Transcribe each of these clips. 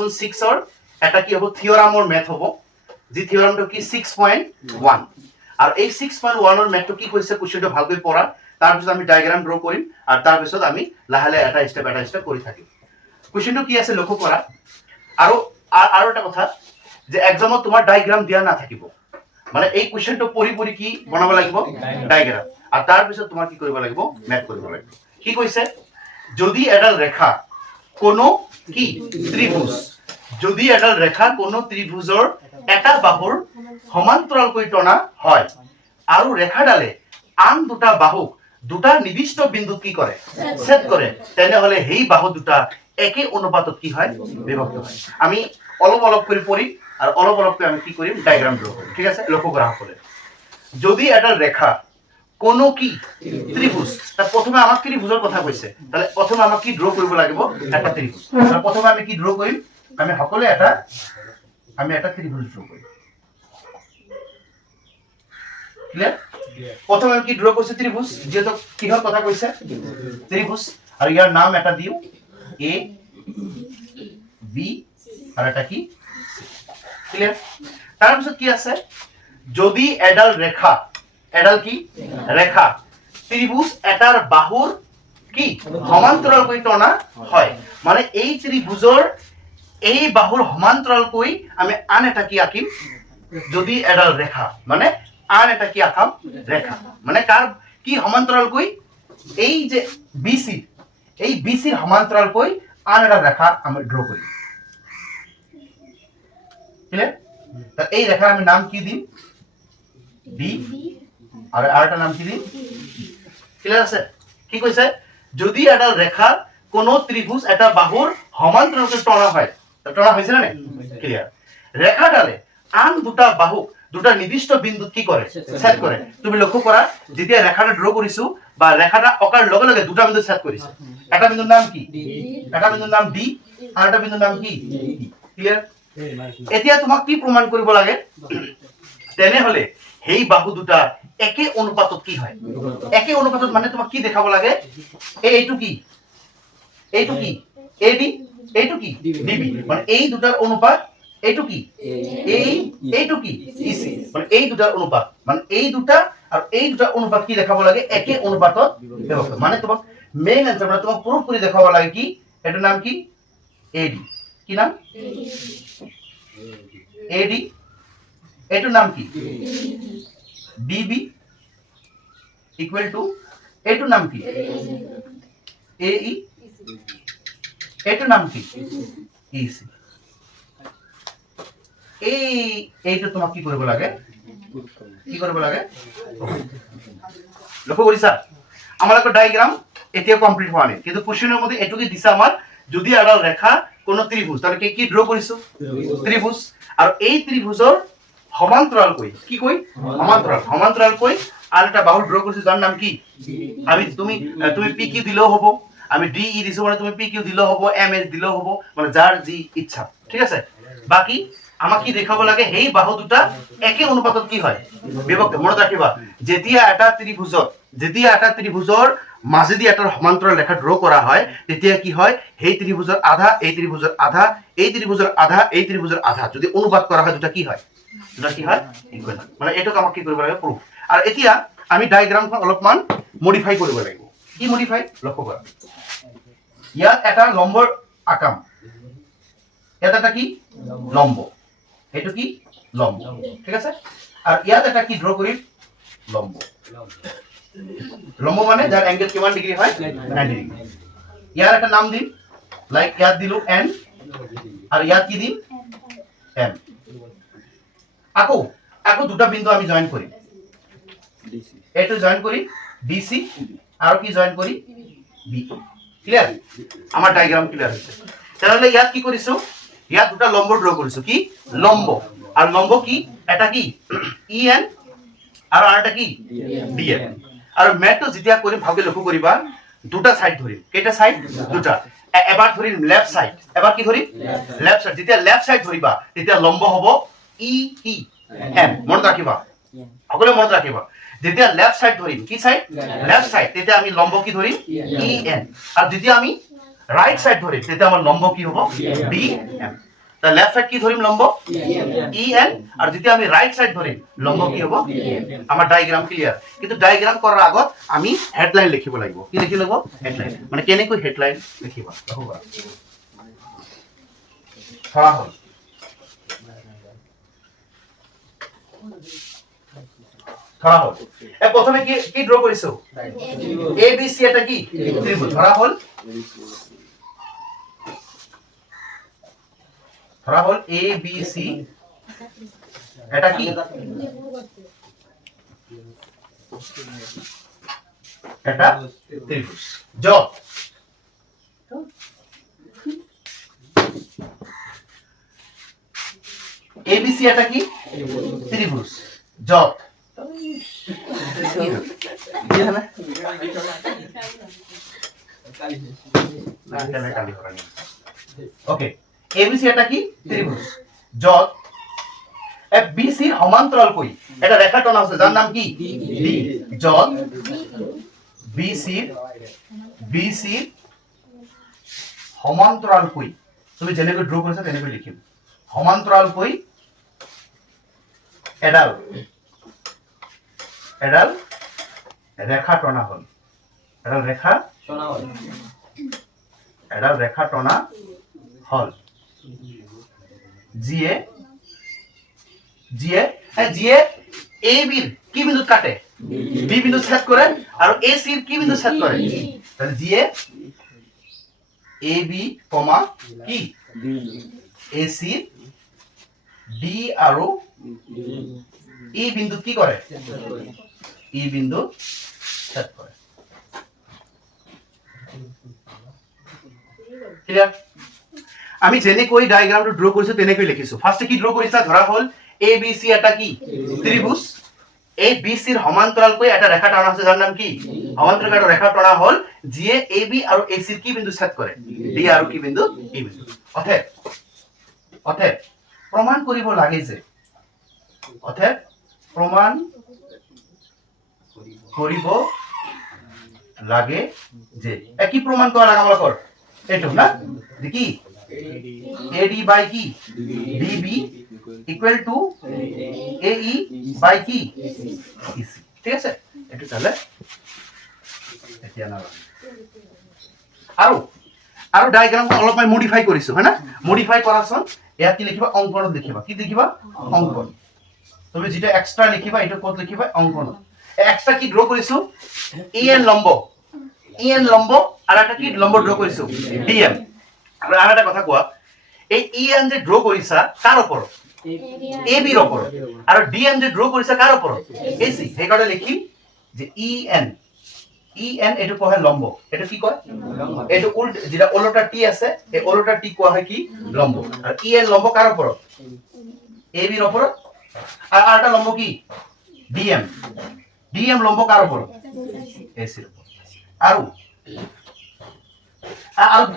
Class 6 ৰ এটা কি হ'ব থিওৰামৰ মেথ হ'ব যি থিওৰামটো কি 6.1 আৰু এই 6.1 ৰ মেথটো কি কৈছে কোৱেশ্চনটো ভালকৈ পঢ়া তাৰ পিছত আমি ডায়াগ্ৰাম ড্ৰ কৰিম আৰু তাৰ পিছত আমি লাহে লাহে এটা ষ্টেপ কৰি থাকিম কোৱেশ্চনটো কি আছে লক্ষ্য কৰা আৰু এটা কথা যে এক্সামত তোমাৰ ডায়াগ্ৰাম দিয়া নাথাকিব মানে এই কোৱেশ্চনটো পঢ়ি কি বনাব লাগিব ডায়াগ্ৰাম আৰু তাৰ পিছত তোমাৰ কি কৰিব লাগিব মেথ কৰিব লাগিব কি কৈছে যদি এডাল ৰেখা কোনো কি ত্ৰিভুজ যদি এডাল ৰেখা কোনো ত্ৰিভুজৰ এটা বাহুৰ সমান্তৰালকৈ টনা হয় আৰু ৰেখাডালে আন দুটা বাহুক দুটা নিৰ্দিষ্ট বিন্দুত কি কৰে ছেদ কৰে তেনেহলে সেই বাহু দুটা একে অনুপাতত কি হয় বিভক্ত হয় আমি অলপ কৰি পঢ়ি আৰু অলপ আমি কি কৰিম ডায়াগ্ৰাম ড্ৰ কৰিম ঠিক আছে লক্ষ্য কৰা সকলে যদি এডাল ৰেখা কোনো কি ত্ৰিভুজ তা প্ৰথমে আমাক ত্ৰিভুজৰ কথা কৈছে তাহলে প্ৰথমে আমাক কি ড্ৰ কৰিব লাগিব এটা ত্ৰিভুজ আৰু প্ৰথমে আমি কি ড্ৰ কৰিম আমি সকলে এটা ত্ৰিভুজ ড্ৰ কৰিম ক্লিয়াৰ প্রথমে কি ড্র করছে ত্রিভুজ যেহেতু কিহর কথা কইছে ত্রিভুজ আর ইয়ার নাম এটা দিও এ বি আর এটা কি ক্লিয়ার তার পিছত কি আছে যদি এডাল রেখা এডাল কি রেখা ত্রিভুজ এটার বাহুর কি সমান্তরাল কই টনা হয় মানে এই ত্ৰিভুজৰ এই বাহুর সমান্তরাল কই আমি আন এটা কি আঁকিম যদি এডাল রেখা মানে আর এটা কি আঁকাম রেখা মানে কার কি সমান্তরাল কই এই যে বিসির সমান্তরাল কই আর এটা রেখা আমি ড্র করি ক্লিয়ার তা এই রেখার আমি নাম কি দিম ডি আর আরটা নাম কি দিম ক্লিয়ার আছে কি কইছে যদি এডাল রেখা কোন ত্রিভুজ এটা বাহুর সমান্তরালকে টনা হয় টনা হইছে না ক্লিয়ার রেখাডালে আন দুটা বাহু দুটা নির্দিষ্ট বিন্দুত কি করে ছেদ করে তুমি লক্ষ্য করা যেতিয়া রেখাটা ড্র কৰিছো বা ৰেখাটা অকাৰ লগে লগে দুটা বিন্দু ছেদ কৰিছে এটা বিন্দুৰ নাম কি এটা বিন্দুৰ নাম ডি আৰু এটা বিন্দুৰ নাম কি ক্লিয়াৰ এতিয়া তোমাক কি প্ৰমাণ কৰিব লাগে তেনেহলে সেই বাহু দুটা একে অনুপাতত কি হয় একে অনুপাতত মানে তোমাক কি দেখাব লাগে এইটো কি এডি এইটো কি ডিবি মানে এই দুটাৰ অনুপাত এইটো কি এইটো কি ইসি মানে এই দুটাৰ অনুপাত মানে এই দুটা আৰু এই দুটাৰ অনুপাত কি দেখাব লাগে একে অনুপাতত বিভক্ত মানে তোমাক মেইন আনসার মানে তোমাক প্রুফ কৰি দেখাব লাগে কি এটাৰ নাম কি এডি কি নাম এডি এটাৰ নাম কি ডিবি ইকুয়াল টু এটাৰ নাম কি এই এটাৰ নাম কি ইসি এইটো তোমাক কি কৰিব লাগে লক্ষ্য কৰিছা আমালোকৰ ডায়াগ্ৰাম এতিয়া কমপ্লিট হোৱা নাই কিন্তু কোশ্চেনৰ মধ্যে এটুকি দিছে আমাৰ যদি এডাল ৰেখা কোন ত্ৰিভুজ তাহলে কি ড্ৰ কৰিছো ত্ৰিভুজ আৰু এই ত্ৰিভুজৰ সমান্তৰাল কৈ কি কৈ সমান্তৰাল কৈ আৰু এটা বাহু ড্ৰ কৰিছো যাৰ নাম কি আমি তুমি পি কিউ দিলেও হ'ব আমি ডি ই দিছো মানে তুমি পি কিউ দিলেও হ'ব এম এস দিলেও হ'ব মানে যাৰ যি ইচ্ছা ঠিক আছে বাকি আমাক কি দেখাব লাগে সেই বাহু দুটা একে অনুপাতত কি হয় বিভক্ত মনত ৰাখিবা যেতিয়া এটা ত্ৰিভুজৰ মাজেদি এটা সমান্তৰাল ৰেখা ড্ৰ কৰা হয় তেতিয়া কি হয় সেই ত্ৰিভুজৰ আধা এই ত্ৰিভুজৰ আধা এই ত্ৰিভুজৰ আধা এই ত্ৰিভুজৰ আধা যদি অনুপাত কৰা হয় দুটা কি হয় ইকুয়াল মানে এটুক আমাক কি কৰিব লাগে প্ৰুফ আৰু এতিয়া আমি ডায়াগ্ৰামখন অলপমান মডিফাই কৰিব লাগিব কি মডিফাই লক্ষ্য কৰা ইয়াত এটা লম্ব আকাম এটা কি লম্ব এইটো কি লম্ব ঠিক আছে আর ইয়াত এটা কি ড্র করি লম্ব মানে যার অ্যাঙ্গেল কিমান ডিগ্রি হয় 90 ডিগ্রি ইয়ার একটা নাম দিন লাইক ইয়াত দিলু n আর ইয়াত কি দিন m আকো দুটা বিন্দু আমি জয়েন করি এটো জয়েন করি ডিসি আর কি জয়েন করি বি ক্লিয়ার আমার ডায়াগ্রাম ক্লিয়ার হইছে তাহলে ইয়াত কি কৰিছো ইয়াত দুটা লম্ব ড্ৰ কৰিছো কি লম্ব আৰ লম্ব কি এটা কি en আৰ আৰটা কি dn আৰ ম্যাথটো যেতিয়া কৰি ভালকৈ লক্ষ্য কৰিবা দুটা সাইড ধৰিম কেটা সাইড দুটা এবাৰ ধৰিম লেফট সাইড এবাৰ কি ধৰিম লেফট সাইড যেতিয়া লেফট সাইড ধৰিবা তেতিয়া লম্ব হ'ব en মনত ৰাখিবা সকলোৱে মনত ৰাখিবা যেতিয়া লেফট সাইড ধৰিম কি সাইড লেফট সাইড তেতিয়া আমি লম্ব কি ধৰিম en আৰ যেতিয়া আমি ৰাইট সাইড ধৰিম তেতিয়া আমাৰ লম্ব কি হ'ব bm তা লেফট সাইড কি ধরিম লম্ব ই এন, আর যদি আমি রাইট সাইড ধরিম লম্ব কি হবো আমার ডায়াগ্রাম ক্লিয়ার। কিন্তু ডায়াগ্রাম করার আগত আমি হেডলাইন লিখিব লাগিব। কি লিখি লব হেডলাইন, মানে কেনেকৈ হেডলাইন লিখিবা ধৰা হ'ল। ধৰা হ'ল প্ৰথমে কি কি ড্ৰ কৰিছো এ বি সি এটা কি ত্ৰিভুজ ধৰা হ'ল। ধৰা হ'ল এ বি সি এটা কি এটা ত্রিভুজ। যত এবিসি এটা কি ত্রিভুজ, যত ওকে এবিসি এটা কি ত্রিভুজ, যত বিসির সমান্তরাল কই এটা রেখা টানা আছে যার নাম কি ডি। যত বিসির সমান্তরাল কই, তুমি যেনেকৈ ড্ৰ কৰিছা তেনেকৈ লিখিম। সমান্তরাল কই এডাল এডাল রেখা টনা হল, এডাল রেখা টনা হল, যিয়ে এ বির কি বিন্দু কাটে বি বিন্দু ছেদ করে, আর এ সির কি বিন্দু ছেদ করে, তাহলে যিয়ে এ বি কমা কি এ সি ডি আৰু ই বিন্দু কি কৰে ই বিন্দু ছেদ কৰে। ক্লিয়াৰ? আমি যেনেকৈ ডায়াগ্ৰামটো ড্ৰ কৰিছো তেনেকৈ লিখিছো। ফাৰ্স্টে কি ড্ৰ কৰিছা, ধৰা হল এ বি সি এটা কি ত্রিভুজ, এই বি সির সমান্তরালকৈ এটা রেখা টানা আছে যার নাম কি সমান্তরাল একটা রেখা টানা হল, যিয়ে এ বি আৰু এ সিৰ কি বিন্দু ছেদ কৰে ডি আৰু কি বিন্দু ই বিন্দু। অতএব প্ৰমাণ কৰিব লাগে যে প্ৰমাণ কৰিব লাগে যে কি প্রমাণ করা লাগে আমাদের এইটো না কি AD by কি DB equal to AE by কি EC। ঠিক আছে, এইটো তাহলে এতিয়া না আৰু ডায়াগ্ৰামটো অলপ মই মডিফাই কৰিছো হয় না। মডিফাই কৰাছন ইয়াত কি লিখিবা অঙ্কনত লিখিবা, কি লিখিবা অঙ্কন। তুমি যেটা এক্সট্রা লিখিবা এটা কত লিখিবা অঙ্কন। এক্সট্রা কি ড্র কৰিছো EN লম্ব আৰ একটা কি লম্ব ড্ৰ কৰিছো DM। আৰ একটা কথা কোয়া এই EN যে ড্ৰ কৰিছা কাৰ উপৰ AB এৰ উপৰ, আৰ DM যে ড্ৰ কৰিছা কাৰ উপৰ AC। সেইকাৰণে লিখি যে EN এটো কোৱা হয় লম্ব, এটো কি কয় এটো উল্ট যেটা ওলোটা টি আছে এই ওলোটা টি কোৱা হয় কি লম্ব। আর EN লম্ব কার উপর AB এর উপর, আর আরটা লম্ব কি DM লম্ব কার উপর AC এর উপর।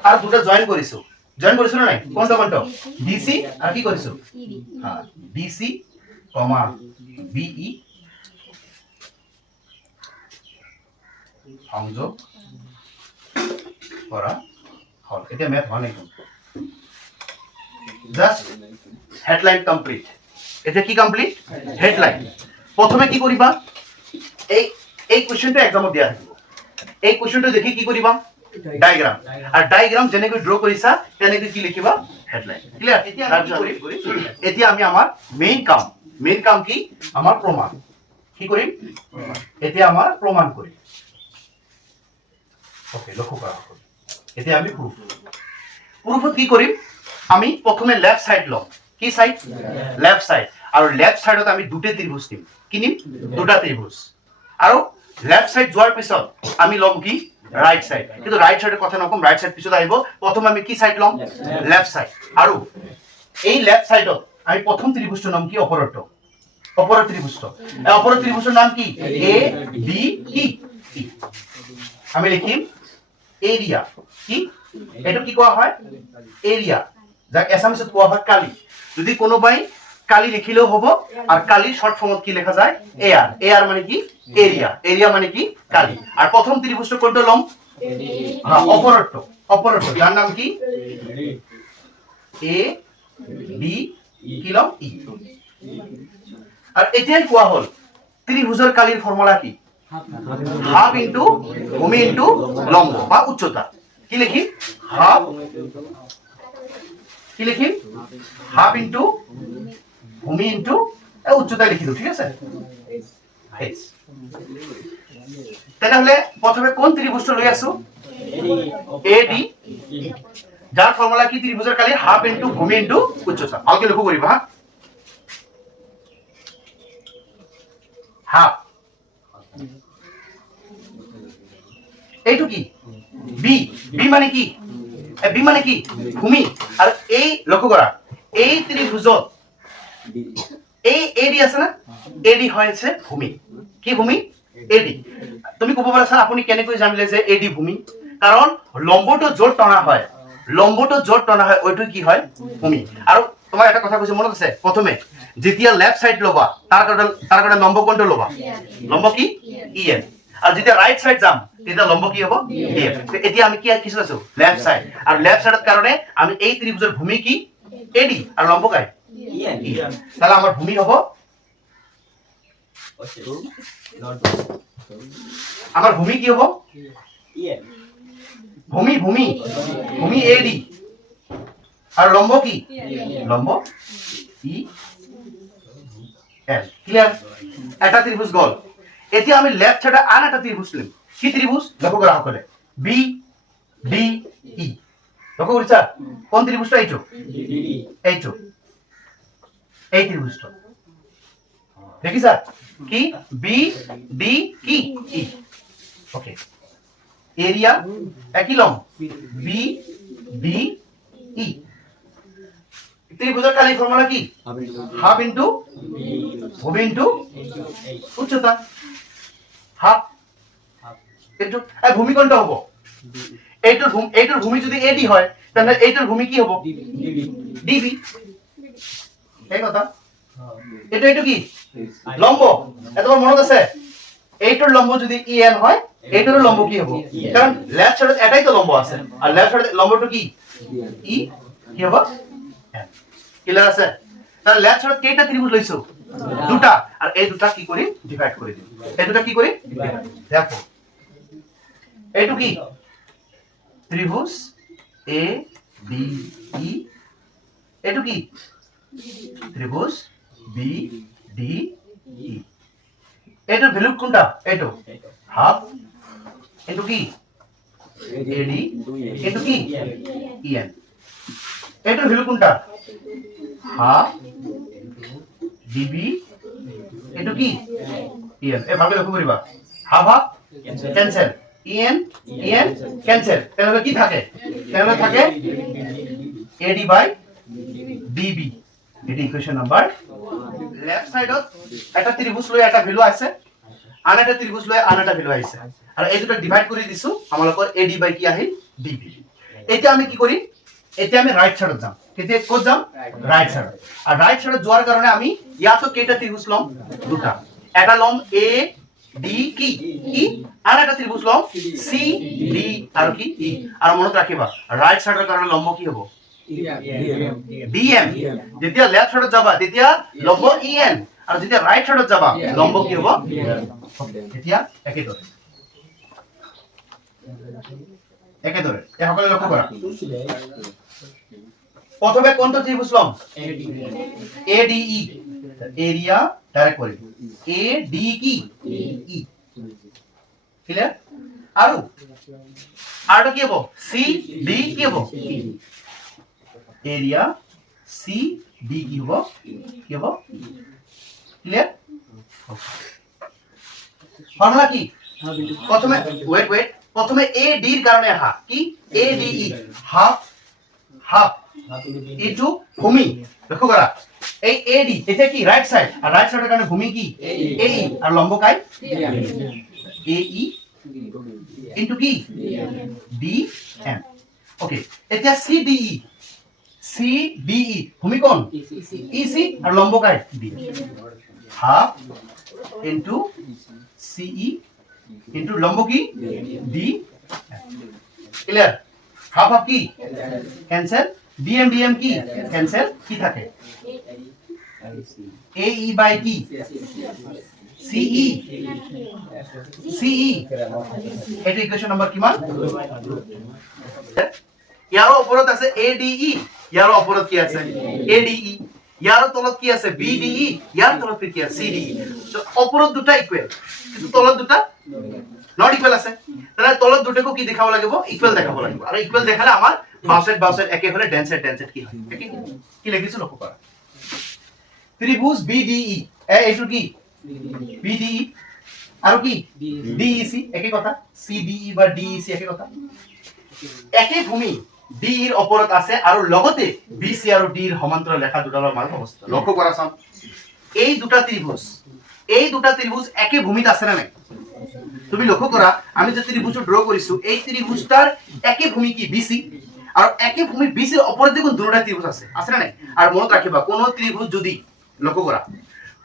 আর দুটো জয়েন কৰিছো না নাই কোনটা DC আৰ কি কৰিছো হ্যাঁ DC কমা BE সংযোগ করা হল। এটা ম্যাথ হয় নাই, জাস্ট হেডলাইন কমপ্লিট। এটা কি কমপ্লিট হেডলাইন। প্রথমে কি করিবা এই কোশ্চেনটা এক্সামত দিয়া থাকিব, এই কোশ্চেনটা দেখি কি করিবা ডায়াগ্রাম, আর ডায়াগ্রাম যেনেকৈ ড্র কৰিছা তেনেকৈ কি লিখিবা হেডলাইন। ক্লিয়ার? এতিয়া আমি আমার মেইন কাম কি আমার প্রমাণ কি করিম, এতিয়া আমার প্রমাণ করি। ওকে লক্ষ্য করা হল। এতিয়া আমি প্রুফত কি করিম, আমি প্রথমে লেফট সাইড লম, কি সাইড লেফট সাইড, আর লেফট সাইডত আমি দুটা ত্রিভুজ নিম, কি নিম দুটা ত্রিভুজ। আর লেফট সাইড যোৱাৰ পিছত আমি লম কি রাইট সাইড, কিন্তু রাইট সাইডের কথা নকম, রাইট সাইড পিছত আহিব। প্রথম আমি কি সাইড লম লেফট সাইড, আর এই লেফট সাইডত আমি প্রথম ত্রিভুজটো নাম কি অপর ত্রিভুজটো, অপর ত্রিভুজের নাম কি এ বি কি আমি লিখিম এরিয়া। কি এটা কি কোৱা হয় এৰিয়া, যাক এসামিছত কোৱা হয় কালি। যদি কোনোবাই কালি লিখিলেও হ'ব, আর কালি শর্ট ফর্মত কি লেখা যায় এআর মানে কি এরিয়া মানে কি কালি। আর প্রথম ত্রিভুজটো কোনটো লম হ্যাঁ অপরটো যার নাম কি এ বি কি লম ই আর এটাই কোৱা হল ত্রিভুজের কালির ফর্মুলা কি হাফ ইনটু ভূমি ইনটু লম্ব বা উচ্চতা কি লিখি হাফ কি লিখি হাফ ইনটু ভূমি ইনটু উচ্চতা লিখি দিও ঠিক আছে তাহলে প্রথমে কোন ত্রিভুজটা লই আসু এডি যার ফর্মুলা কি ত্রিভুজের কালি হাফ ইনটু ভূমি ইনটু উচ্চতা আলকে লক্ষ্য করিবা হাফ এইটু কি বি বি মানে কি বি মানে কি ভূমি আর এই লক্ষ্য করা এই ত্রিভুজত এই এডি আছে না এডি হয়েছে ভূমি কি ভূমি এডি তুমি কব পাৰা স্যার আপুনি কেনেকৈ জানিলে যে এডি ভূমি কারণ লম্বটো জোর টানা হয় ওইটো কি হয় ভূমি আর তোমার একটা কথা কইছো মনত আছে প্রথমে যেতিয়া লেফট সাইড লবা তার কারণে লম্ব কোনটো লবা লম্ব কি ইএন আর যেতিয়া রাইট সাইড যাম তেতিয়া লম্ব কি হ'ব ডিএফ এতিয়া আমি কি কিছু আছো লেফট সাইড আর লেফট সাইডের কারণে আমি এই ত্রিভুজের ভূমি কি এডি আর লম্ব কাই ইএন তাহলে আমার ভূমি হ'ব আমার ভূমি কি হ'ব ইএন ভূমি ভূমি ভূমি এডি আর লম্ব কি লম্ব ই এল ক্লিয়ার এটা ত্রিভুজ গল এতিয়া আমি লেফট সাইডে আন একটা ত্রিভুজ লিম কি ত্রিভুজ লক্ষ্য করা হলে বি ডি ই লক্ষ্য করিছা কোন ত্রিভুজটা এইটো এইটো এই ত্রিভুজটা দেখিছা কি বি ডি কি ই ওকে এরিয়া একই লম বি ডি ই ত্রিভুজের কালি ফর্মুলা কি হাফ ইনটু ভূমি ইনটু উচ্চতা হাফ ইনটু ভূমি কোনটা হবে এইটোর ভূমি যদি এডি হয় তাহলে এইটোর ভূমি কি হবে ডিবি এই কথা এইটো কি লম্ব এতবার মনত আছে এইটোর লম্ব যদি ইএন হয় এইটোর লম্ব কি হবে কারণ লেফট সাইডে এটাই তো লম্ব আছে আর লেফট সাইডে লম্বটা কি ই কি হবে ক্লিয়ার আছে তাহলে লেফট সাইডে কেইটা ত্রিভুজ লইছো দুটা আর এই দুটা কি করি ডিভাইড করে দিই এই দুটা কি করি দেখো এইটু কি ত্রিভুজ এ বি ই এইটু কি ত্রিভুজ বি ডি ই এটার ভ্যালু কোনটা এইটো হাফ ইনটু কি এডি ইনটু কি ইএন এটার ভ্যালু কোনটা হাফ ডিবি ইনটু কি ইএন এ ভাবে লক্ষ্য করিবা half half cancel EN EN cancel তাহলে কি থাকে তাহলে থাকে এডি বাই ডিবি এটি ইকুয়েশন নাম্বার লেফট সাইডত এটা ত্রিভুজ লয় এটা ভ্যালু আছে আন এটা ত্রিভুজ লয় আন এটা ভ্যালু আছে আর এই দুটো ডিভাইড করে দিছো আমালোকৰ এডি বাই কি আহিল ডিবি এটা আমি কি করি এটা আমি রাইট সাইডত যাম কেতিয়া কোত যাম রাইট সাইড আর রাইট সাইডত যোৱাৰ কাৰণে আমি ইয়াতো কেইটা ত্রিভুজ লম দুটা এটা লম এ ডি কি ই আর এটা ত্রিভুজ লম সি ডি আর কি ই আর মনত ৰাখিবা ৰাইট সাইডৰ কাৰণে লম্ব কি হ'ব ডিএম যেতিয়া লেফট সাইডত যাবা তেতিয়া লম্ব ইএন আর যেতিয়া রাইট সাইডত যাবা লম্ব কি হ'ব এতিয়া একেদৰে এই সকলে লক্ষ্য কৰা প্রথমে কোনটা ত্রিভুজ লম এডিই এরিয়া ডাইরেক্ট করি এডি কি ই ক্লিয়ার আর কি হবো সি ডি কি হবো এরিয়া সি ডি কি হবো ক্লিয়ার ফর্মুলা কি প্রথমে ওয়েট প্রথমে এ ডি এর কারণে হাফ কি A D E half half into ভূমি লক্ষ্য করা এই এডি এটা কি রাইট সাইড আর রাইট সাইডের কারণে ভূমি কি এই আর লম্ব কাই এই ইনটু কি ডি এম ওকে এটা সি ডি ই ভূমি কোন ইসি আর লম্ব কাই D half into C E into লম্ব কি ডি ক্লিয়ার হাফ হাফ কি ক্যান্সেল ডিএম ডিএম কি ক্যান্সেল কি থাকে এ ই বাই কি সিই সিই এটা ইকুয়েশন নাম্বার কিমান ইয়াৰো ওপৰত আছে এডিই ইয়াৰো ওপৰত কি আছে এডিই ইয়াৰ তলত কি আছে বিডিই ইয়াৰ তলত কি আছে সিডিই সো ওপৰত দুটা ইকুৱেল কিন্তু তলত দুটা নট ইকুৱেল আছে তাহলে তলত দুটাকো কি দেখাব লাগিব ইকুৱেল দেখাব লাগিব আৰু ইকুৱেল দেখালে আমাৰ বাউসাইড একে হলে ডেন সাইড কি হয় কি লিখিছো লক্ষ্য কৰা ত্ৰিভুজ বিডিই এইটো কি বিডিই আৰু কি ডিইসি একে কথা সিডিই বা ডিইসি একে কথা একে ভূমি ডি এর ওপৰত আছে আৰু লগতে বিসি আৰু ডি এৰ সমান্তৰাল ৰেখা দুডালৰ মাজত অৱস্থিত লক্ষ্য কৰা চাম এই দুটা ত্ৰিভুজ একে ভূমিত আছে না নাই তুমি লক্ষ্য কৰা আমি যে ত্ৰিভুজ ড্ৰ কৰিছো এই ত্ৰিভুজটাৰ একে ভূমি কি বিসি আৰু একে ভূমি বিসিৰ ওপৰত দেখোন দুটা ত্ৰিভুজ আছে না নাই আৰু মনত ৰাখিবা কোন ত্ৰিভুজ যদি লক্ষ্য কৰা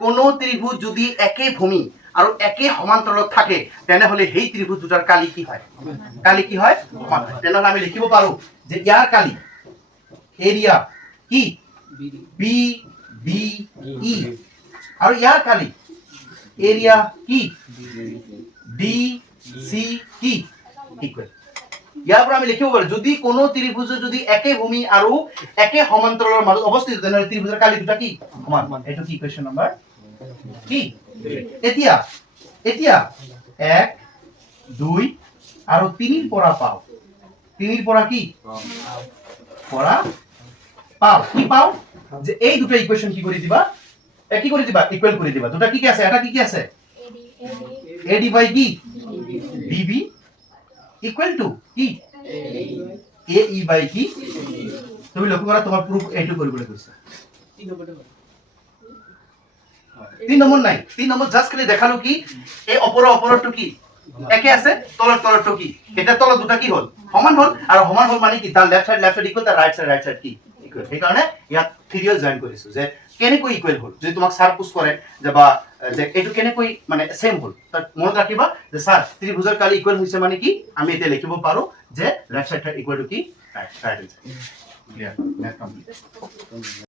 কোন ত্ৰিভুজ যদি একে ভূমি আৰু একে সমান্তৰালত থাকে তেনেহলে সেই ত্ৰিভুজ দুটাৰ কালি কি হয় সমান হয় তেনেহলে আমি লিখিব পাৰো যে ইয়াৰ কালি এৰিয়া কি বি ডি ই আৰু ইয়াৰ কালি এৰিয়া কি ডি সি কি ইকুৱেল ইয়াৰ পৰা আমি লিখিব পাৰো যদি কোনো ত্ৰিভুজ যদি একে ভূমি আৰু একে সমান্তৰালৰ মাজত অৱস্থিত তেনেহলে ত্ৰিভুজৰ কালি দুটা কি সমান এটো কি ইকুৱেশন নাম্বাৰ কি এতিয়া 1 2 আৰু 3 পৰা পাও 3 পৰা কি পাও যে এই দুটা ইকুৱেশন কি কৰি দিবা ইকুৱেল কৰি দিবা দুটা কি আছে এটা কি আছে এডি বাই কি ডিবি ইকুৱেল টু কি এ ই বাই কি তুমি লক্ষ্য কৰা তোমাৰ প্ৰুফ এইটো কৰিবলৈ কৈছে 3 নম্বৰ নাই 3 নম্বৰ জাস্ট খালি দেখালো কি এই অপৰটো কি একে আছে তলৰটো কি এটা তল দুটা কি হল সমান হল আৰু সমান হল মানে কি তাৰ লেফট সাইড ইকুৱেল তাৰ ৰাইট সাইড কি ইকুৱেল সেই কাৰণে ইয়াত থিওৰি জয়েন কৰিছো যে কেনেকৈ ইকুৱেল হল যদি তোমাক স্যাৰ পুছ কৰে যে বা যে এটো কেনেকৈ মানে সেম হল তাত মনত ৰাখিবা যে স্যাৰ ত্ৰিভুজৰ কালি ইকুৱেল হৈছে মানে কি আমি এটা লিখিব পাৰো যে লেফট সাইড ইকুৱেল টু কি right side clear next complete